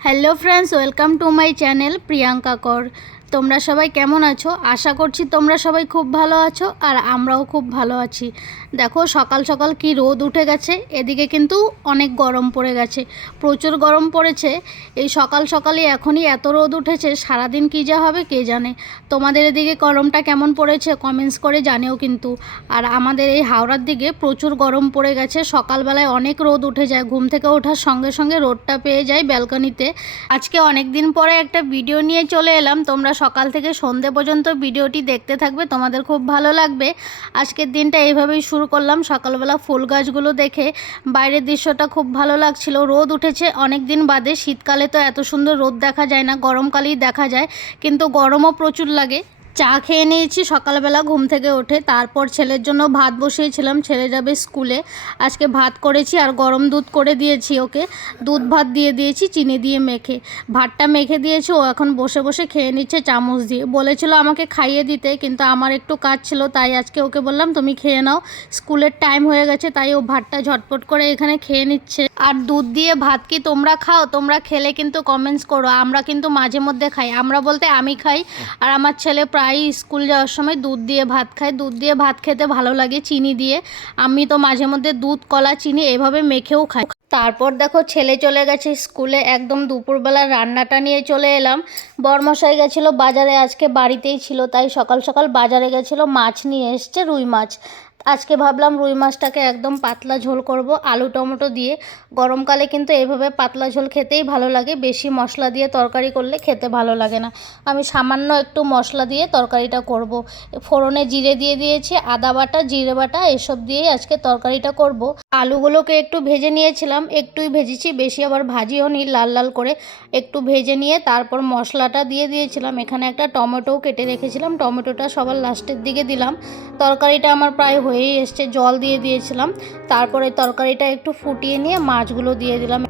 Hello friends, welcome to my channel Priyanka কর। তোমরা সবাই কেমন আছো? আশা করছি তোমরা সবাই খুব ভালো আছো আর আমরাও খুব ভালো আছি। দেখো সকাল সকাল কি রোদ উঠে গেছে, এদিকে কিন্তু অনেক গরম পড়ে গেছে, প্রচুর গরম পড়েছে। এই সকাল সকালে এখনই এত রোদ উঠেছে, সারাদিন কী যা হবে কে জানে। তোমাদের এদিকে গরমটা কেমন পড়েছে কমেন্টস করে জানিও কিন্তু। আর আমাদের এই হাওড়ার দিকে প্রচুর গরম পড়ে গেছে, সকালবেলায় অনেক রোদ উঠে যায়, ঘুম থেকে ওঠার সঙ্গে সঙ্গে রোদটা পেয়ে যাই ব্যালকনিতে। আজকে অনেক দিন পরে একটা ভিডিও নিয়ে চলে এলাম, তোমরা সকাল থেকে সন্ধে পর্যন্ত ভিডিওটি দেখতে থাকবে, তোমাদের খুব ভালো লাগবে। আজকের দিনটা এইভাবেই শুরু করলাম, সকালবেলা ফুল গাছগুলো দেখে বাইরের দৃশ্যটা খুব ভালো লাগছিল। রোদ উঠেছে অনেক দিন বাদে, শীতকালে তো এত সুন্দর রোদ দেখা যায় না, গরমকালেই দেখা যায়, কিন্তু গরমও প্রচুর লাগে। চা খেয়ে নিয়েছি সকালবেলা ঘুম থেকে উঠে, তারপর ছেলের জন্য ভাত বসিয়েছিলাম, ছেলে যাবে স্কুলে। আজকে ভাত করেছি আর গরম দুধ করে দিয়েছি ওকে, দুধ ভাত দিয়ে দিয়েছি চিনি দিয়ে মেখে। ভাতটা মেখে দিয়েছি, ও এখন বসে বসে খেয়ে নিচ্ছে চামচ দিয়ে। বলেছিল আমাকে খাইয়ে দিতে, কিন্তু আমার একটু কাজ ছিল, তাই আজকে ওকে বললাম তুমি খেয়ে নাও, স্কুলের টাইম হয়ে গেছে। তাই ও ভাতটা ঝটপট করে এখানে খেয়ে নিচ্ছে। আর দুধ দিয়ে ভাত কি তোমরা খাও? তোমরা খেলে কিন্তু কমেন্টস করো। আমরা কিন্তু মাঝে মধ্যে খাই, আমরা বলতে আমি খাই, আর আমার ছেলে প্রায় স্কুল যাওয়ার সময় দুধ দিয়ে ভাত খায়। দুধ দিয়ে ভাত খেতে ভালো লাগে চিনি দিয়ে। আমি তো মাঝে মধ্যে দুধ কলা চিনি এভাবে মেখেও খাই। তারপর দেখো ছেলে চলে গেছে স্কুলে, একদম দুপুরবেলা রান্নাটা নিয়ে চলে এলাম। বরমশাই গেছিলো বাজারে, আজকে বাড়িতেই ছিল, তাই সকাল সকাল বাজারে গেছিলো, মাছ নিয়ে এসছে, রুই মাছ। আজকে ভাবলাম রুই মাছটাকে একদম পাতলা ঝোল করব আলু টমেটো দিয়ে। গরমকালে কিন্তু এভাবে পাতলা ঝোল খেতেই ভালো লাগে, বেশি মশলা দিয়ে তরকারি করলে খেতে ভালো লাগে না। আমি সামান্য একটু মশলা দিয়ে তরকারিটা করব। ফোড়নে জিরে দিয়ে দিয়েছি, আদা বাটা জিরে বাটা এসব দিয়েই আজকে তরকারিটা করব। আলুগুলোকে একটু ভেজে নিয়েছিলাম, একটুই ভেজেছি, বেশি আবার ভাজিও নি, লাল লাল করে একটু ভেজে নিয়ে তারপর মশলাটা দিয়ে দিয়েছিলাম। এখানে একটা টমেটোও কেটে রেখেছিলাম, টমেটোটা সবার লাস্টের দিকে দিলাম। তরকারিটা আমার প্রায় হয়েই এসছে, জল দিয়ে দিয়েছিলাম। তারপরে তরকারিটা একটু ফুটিয়ে নিয়ে মাছগুলো দিয়ে দিলাম।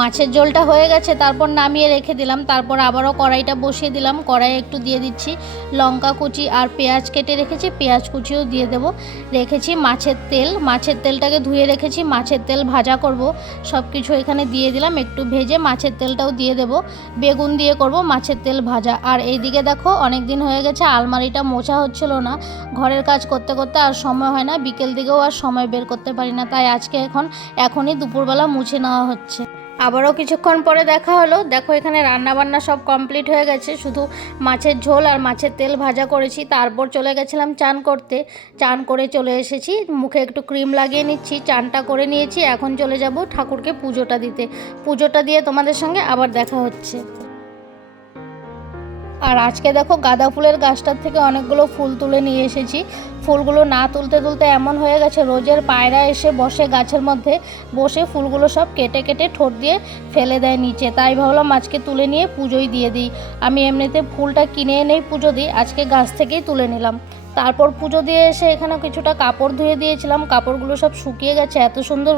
মাছের ঝোলটা হয়ে গেছে, তারপর নামিয়ে রেখে দিলাম। তারপর আবারও কড়াইটা বসিয়ে দিলাম, কড়াইয়ে একটু দিয়ে দিচ্ছি লঙ্কা কুচি আর পেঁয়াজ কেটে রেখেছি, পেঁয়াজ কুচিও দিয়ে দেব। রেখেছি মাছের তেল, মাছের তেলটাকে ধুয়ে রেখেছি, মাছের তেল ভাজা করব। সব কিছু এখানে দিয়ে দিলাম, একটু ভেজে মাছের তেলটাও দিয়ে দেব। বেগুন দিয়ে করব মাছের তেল ভাজা। আর এইদিকে দেখো অনেক দিন হয়ে গেছে আলমারিটা মোছা হচ্ছিল না, ঘরের কাজ করতে করতে আর সময় হয় না, বিকেল দিকেও আর সময় বের করতে পারি না, তাই আজকে এখনই দুপুরবেলা মুছে নেওয়া হচ্ছে। আবারও কিছুক্ষণ পরে দেখা হলো, দেখো এখানে রান্না বান্না সব কমপ্লিট হয়ে গেছে, শুধু মাছের ঝোল আর মাছের তেল ভাজা করেছি। তারপর চলে গেছিলাম চান করতে, চান করে চলে এসেছি, মুখে একটু ক্রিম লাগিয়ে নিচ্ছি, চানটা করে নিয়েছি। এখন চলে যাব ঠাকুরকে পুজোটা দিতে, পুজোটা দিয়ে তোমাদের সঙ্গে আবার দেখা হচ্ছে। আর আজকে দেখো গাঁদা ফুলের গাছটার থেকে অনেকগুলো ফুল তুলে নিয়ে এসেছি। ফুলগুলো না তুলতে তুলতে এমন হয়ে গেছে, রোজের পায়রা এসে বসে গাছের মধ্যে, বসে ফুলগুলো সব কেটে কেটে ঠোঁট দিয়ে ফেলে দেয় নিচে, তাই ভাবলাম আজকে তুলে নিয়ে পুজোই দিয়ে দিই। আমি এমনিতে ফুলটা কিনে এনেই পুজো দিই, আজকে গাছ থেকেই তুলে নিলাম। তারপর পুজো দিয়ে এসে এখানে কিছুটা কাপড় ধুয়ে দিয়েছিলাম, কাপড়গুলো সব শুকিয়ে গেছে, এত সুন্দর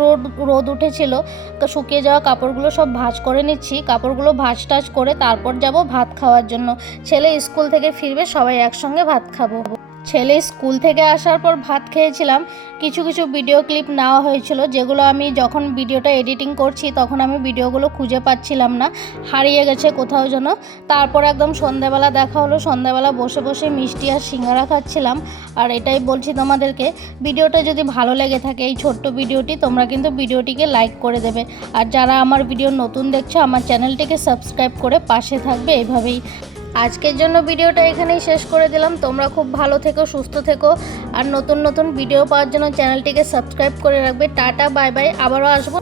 রোদ উঠেছিল, তো শুকিয়ে যাওয়া কাপড়গুলো সব ভাঁজ করে নিচ্ছি। কাপড়গুলো ভাঁজ টাজ করে তারপর যাব ভাত খাওয়ার জন্য। ছেলে স্কুল থেকে ফিরবে, সবাই একসঙ্গে ভাত খাবো। ছেলে স্কুল থেকে আসার পর ভাত খেয়েছিলাম। কিছু কিছু ভিডিও ক্লিপ নেওয়া হয়েছিল, যেগুলো আমি যখন ভিডিওটা এডিটিং করছি তখন আমি ভিডিওগুলো খুঁজে পাচ্ছিলাম না, হারিয়ে গেছে কোথাও যেন। তারপর একদম সন্ধ্যাবেলা দেখা হলো, সন্ধ্যাবেলা বসে বসে মিষ্টি আর সিঙ্গারা খাচ্ছিলাম। আর এটাই বলছি তোমাদেরকে, ভিডিওটা যদি ভালো লেগে থাকে এই ছোট্ট ভিডিওটি, তোমরা কিন্তু ভিডিওটিকে লাইক করে দেবে। আর যারা আমার ভিডিও নতুন দেখছো, আমার চ্যানেলটিকে সাবস্ক্রাইব করে পাশে থাকবে এভাবেই। আজকের জন্য ভিডিওটা এখানেই শেষ করে দিলাম। তোমরা খুব ভালো থেকো, সুস্থ থেকো, আর নতুন নতুন ভিডিও পাওয়ার জন্য চ্যানেলটিকে সাবস্ক্রাইব করে রাখবে। টাটা, বাই বাই, আবারও আসবো।